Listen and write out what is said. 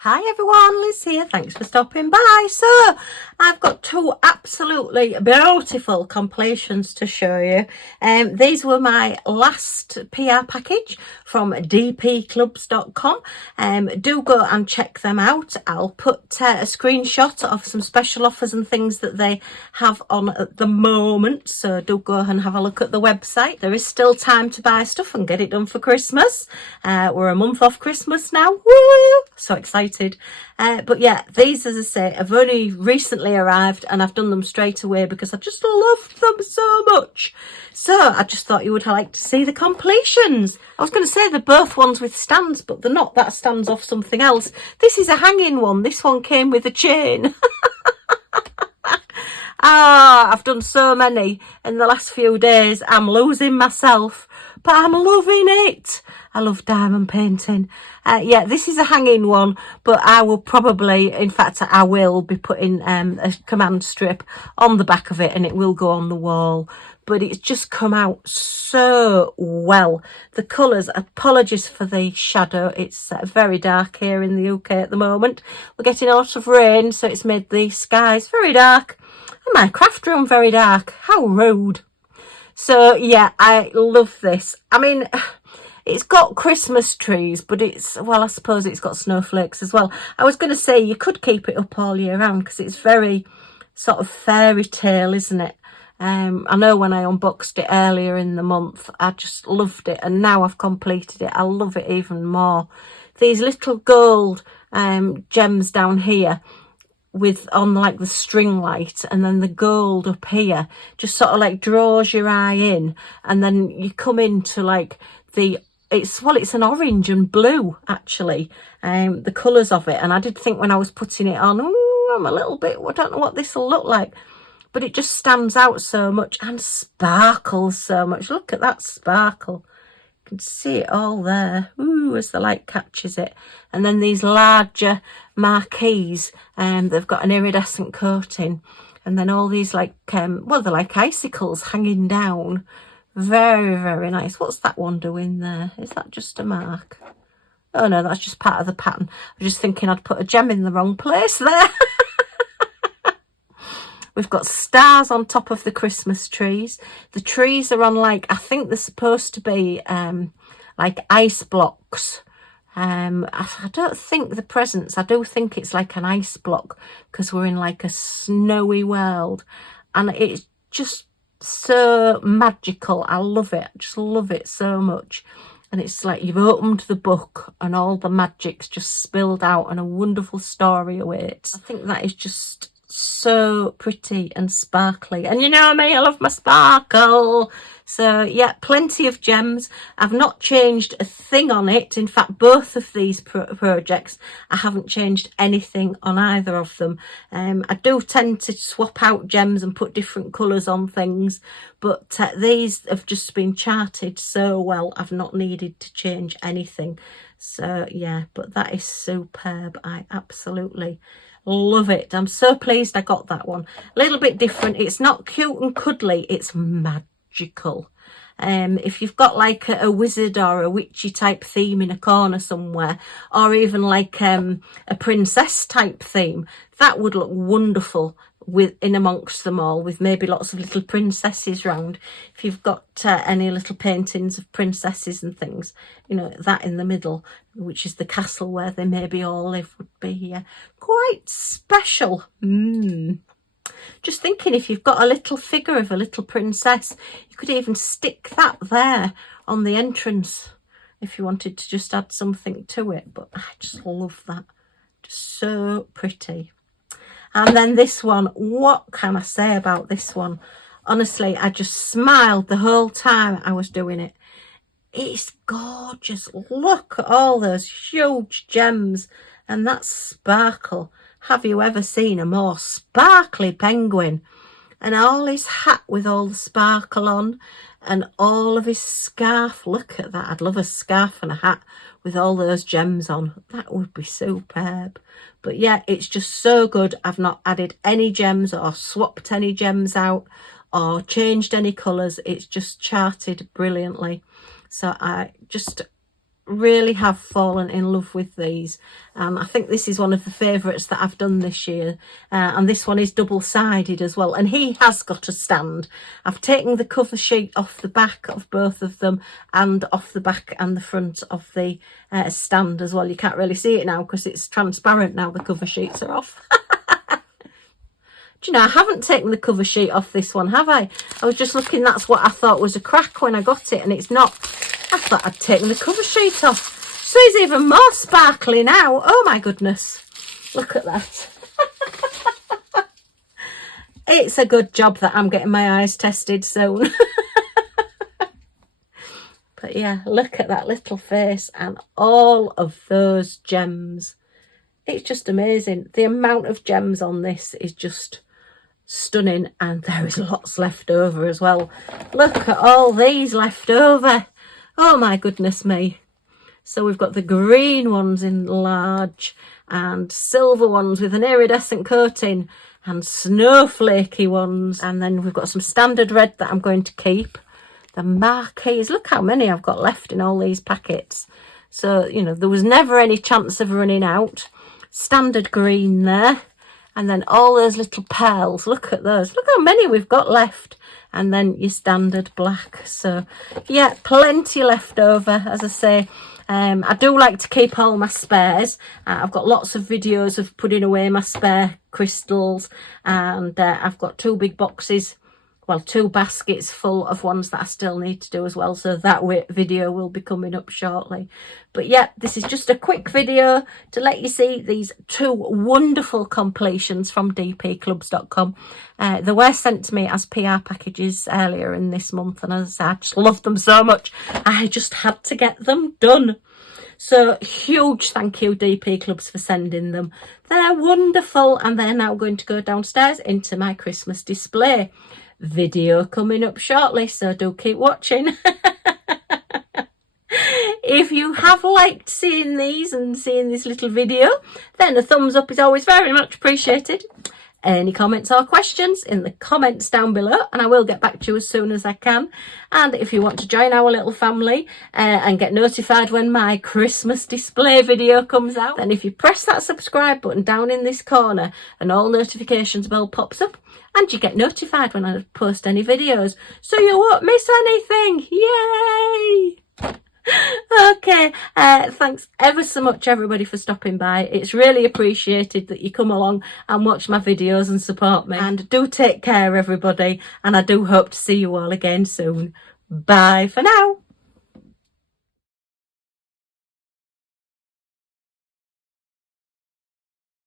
Hi everyone, Liz here. Thanks for stopping by. So, I've got two absolutely beautiful completions to show you. These were my last PR package from DPCLUBS.com. Do go and check them out. I'll put a screenshot of some special offers and things that they have on at the moment. So do go and have a look at the website. There is still time to buy stuff and get it done for Christmas. We're a month off Christmas now. Woo! So excited. But yeah, these, as I say, have only recently arrived and I've done them straight away because I just love them so much. So I just thought you would like to see the completions. I was going to say they're both ones with stands, but they're not. That stands off something else. This is a hanging one. This one came with a chain. I've done so many in the last few days. I'm losing myself, but I'm loving it. I love diamond painting. Yeah, this is a hanging one, but I will probably, in fact, I will be putting a command strip on the back of it and it will go on the wall. But it's just come out so well. The colours, apologies for the shadow. It's very dark here in the UK at the moment. We're getting a lot of rain, so it's made the skies very dark. And my craft room very dark. How rude. So yeah, I love this. I mean, it's got Christmas trees, but it's, well, I suppose it's got snowflakes as well. I was going to say you could keep it up all year round because it's very sort of fairy tale, isn't it? I know when I unboxed it earlier in the month, I just loved it. And now I've completed it, I love it even more. These little gold gems down here with on like the string light, and then the gold up here just sort of like draws your eye in, and then you come into like the it's an orange and blue actually, the colours of it. And I did think when I was putting it on, I'm a little bit, I don't know what this will look like, but it just stands out so much and sparkles so much. Look at that sparkle. You can see it all there. Ooh, as the light catches it. And then these larger marquees, they've got an iridescent coating, and then all these like well, they're like icicles hanging down. Very, very nice. What's that one doing there? Is that just a mark? Oh no, that's just part of the pattern. I was just thinking I'd put a gem in the wrong place there. We've got stars on top of the Christmas trees. The trees are on like, I think they're supposed to be like ice blocks. I don't think the presents, I do think it's like an ice block because we're in like a snowy world. And it's just so magical. I love it. I just love it so much. And it's like you've opened the book and all the magic's just spilled out and a wonderful story awaits. I think that is just so pretty and sparkly, and you know me, I love my sparkle. So yeah, plenty of gems. I've not changed a thing on it. In fact, both of these projects, I haven't changed anything on either of them. I do tend to swap out gems and put different colours on things, but these have just been charted so well, I've not needed to change anything. So yeah, but that is superb. I absolutely love it. I'm so pleased I got that one. A little bit different. It's not cute and cuddly, it's magical. If you've got like a wizard or a witchy type theme in a corner somewhere, or even like a princess type theme, that would look wonderful with in amongst them all, with maybe lots of little princesses round. If you've got any little paintings of princesses and things, you know, that in the middle, which is the castle where they maybe all live, would be quite special. Just thinking, if you've got a little figure of a little princess, you could even stick that there on the entrance if you wanted to just add something to it. But I just love that. Just so pretty. And then this one, what can I say about this one? Honestly, I just smiled the whole time I was doing it. It's gorgeous. Look at all those huge gems and that sparkle. Have you ever seen a more sparkly penguin? And all his hat with all the sparkle on, and all of his scarf. Look at that. I'd love a scarf and a hat with all those gems on. That would be superb. But yeah, it's just so good. I've not added any gems or swapped any gems out or changed any colours. It's just charted brilliantly. So I just really have fallen in love with these. I think this is one of the favourites that I've done this year, and this one is double-sided as well, and he has got a stand. I've taken the cover sheet off the back of both of them and off the back and the front of the stand as well. You can't really see it now because it's transparent now, the cover sheets are off. Do you know, I haven't taken the cover sheet off this one, have I? I was just looking, that's what I thought was a crack when I got it, and it's not. I thought I'd taken the cover sheet off. So it's even more sparkly now. Oh my goodness. Look at that. It's a good job that I'm getting my eyes tested soon. But yeah, look at that little face and all of those gems. It's just amazing. The amount of gems on this is just stunning, and there is lots left over as well. Look at all these left over. Oh my goodness me. So we've got the green ones in large and silver ones with an iridescent coating and snowflakey ones, and then we've got some standard red that I'm going to keep. The marquees, look how many I've got left in all these packets. So, you know, there was never any chance of running out. Standard green there, and then all those little pearls, look at those, look how many we've got left, and then your standard black. So yeah, plenty left over, as I say. I do like to keep all my spares. I've got lots of videos of putting away my spare crystals, and I've got 2 big boxes, well, 2 baskets full of ones that I still need to do as well, so that video will be coming up shortly. But yeah, this is just a quick video to let you see these 2 wonderful completions from dpclubs.com. They were sent to me as PR packages earlier in this month, and as I said, I just love them so much, I just had to get them done. So huge thank you, DP Clubs, for sending them. They're wonderful, and they're now going to go downstairs into my Christmas display. Video coming up shortly, so do keep watching. If you have liked seeing these and seeing this little video, then a thumbs up is always very much appreciated. Any comments or questions in the comments down below, and I will get back to you as soon as I can. And if you want to join our little family and get notified when my Christmas display video comes out, then if you press that subscribe button down in this corner, an all notifications bell pops up, and you get notified when I post any videos, so you won't miss anything. Yay! Okay, thanks ever so much, everybody, for stopping by. It's really appreciated that you come along and watch my videos and support me. And do take care, everybody, and I do hope to see you all again soon. Bye for now.